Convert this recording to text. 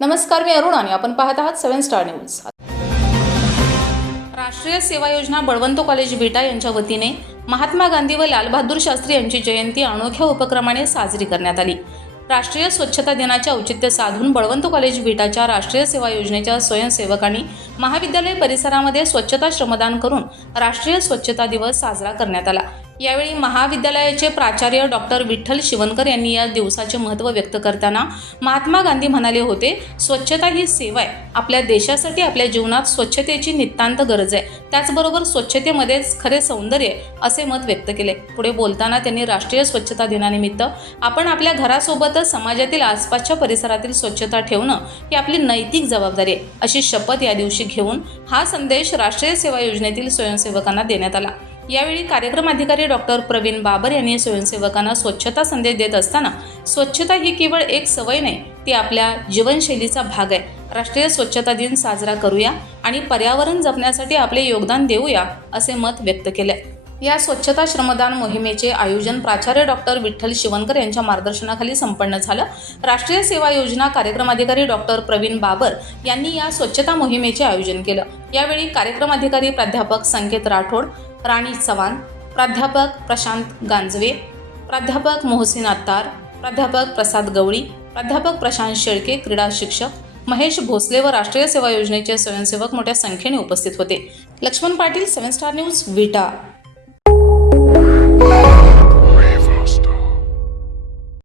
नमस्कार मी अरुण आणि आपण पाहत आहात सेव्हन स्टार न्यूज. राष्ट्रीय सेवा योजना बळवंत कॉलेज विटा यांच्या वतीने महात्मा गांधी व लालबहादूर शास्त्री यांची जयंती अनोख्या उपक्रमाने साजरी करण्यात आली. राष्ट्रीय स्वच्छता दिनाचे औचित्य साधून बळवंत कॉलेज विटाच्या राष्ट्रीय सेवा योजनेच्या स्वयंसेवकांनी महाविद्यालय परिसरामध्ये स्वच्छता श्रमदान करून राष्ट्रीय स्वच्छता दिवस साजरा करण्यात आला. यावेळी महाविद्यालयाचे प्राचार्य डॉक्टर विठ्ठल शिवनकर यांनी या दिवसाचे महत्त्व व्यक्त करताना महात्मा गांधी म्हणाले होते स्वच्छता ही सेवा आहे. आपल्या देशासाठी आपल्या जीवनात स्वच्छतेची नितांत गरज आहे. त्याचबरोबर स्वच्छतेमध्येच खरे सौंदर्य असे मत व्यक्त केले. पुढे बोलताना त्यांनी राष्ट्रीय स्वच्छता दिनानिमित्त आपण आपल्या घरासोबतच समाजातील आसपासच्या परिसरातील स्वच्छता ठेवणं ही आपली नैतिक जबाबदारी आहे अशी शपथ या दिवशी घेऊन हा संदेश राष्ट्रीय सेवा योजनेतील स्वयंसेवकांना देण्यात आला. यावेळी कार्यक्रम अधिकारी डॉक्टर प्रवीण बाबर यांनी स्वयंसेवकांना स्वच्छता संदेश देत असताना स्वच्छता ही केवळ एक सवय नाही ती आपल्या जीवनशैलीचा भाग आहे. राष्ट्रीय स्वच्छता दिन साजरा करूया आणि पर्यावरण जपण्यासाठी आपले योगदान देऊया असे मत व्यक्त केले. या स्वच्छता श्रमदान मोहिमेचे आयोजन प्राचार्य डॉक्टर विठ्ठल शिवनकर यांच्या मार्गदर्शनाखाली संपन्न झालं. राष्ट्रीय सेवा योजना कार्यक्रमाधिकारी डॉक्टर प्रवीण बाबर यांनी या स्वच्छता मोहिमेचे आयोजन केलं. यावेळी कार्यक्रम अधिकारी प्राध्यापक संकेत राठोड राणी चव्हाण प्राध्यापक प्रशांत गांजवे प्राध्यापक मोहसिन अत्तार प्राध्यापक प्रसाद गवळी प्राध्यापक प्रशांत शेळके क्रीडा शिक्षक महेश भोसले व राष्ट्रीय सेवा योजनेचे स्वयंसेवक मोठ्या संख्येने उपस्थित होते. Laxman Patil seven star news Vita.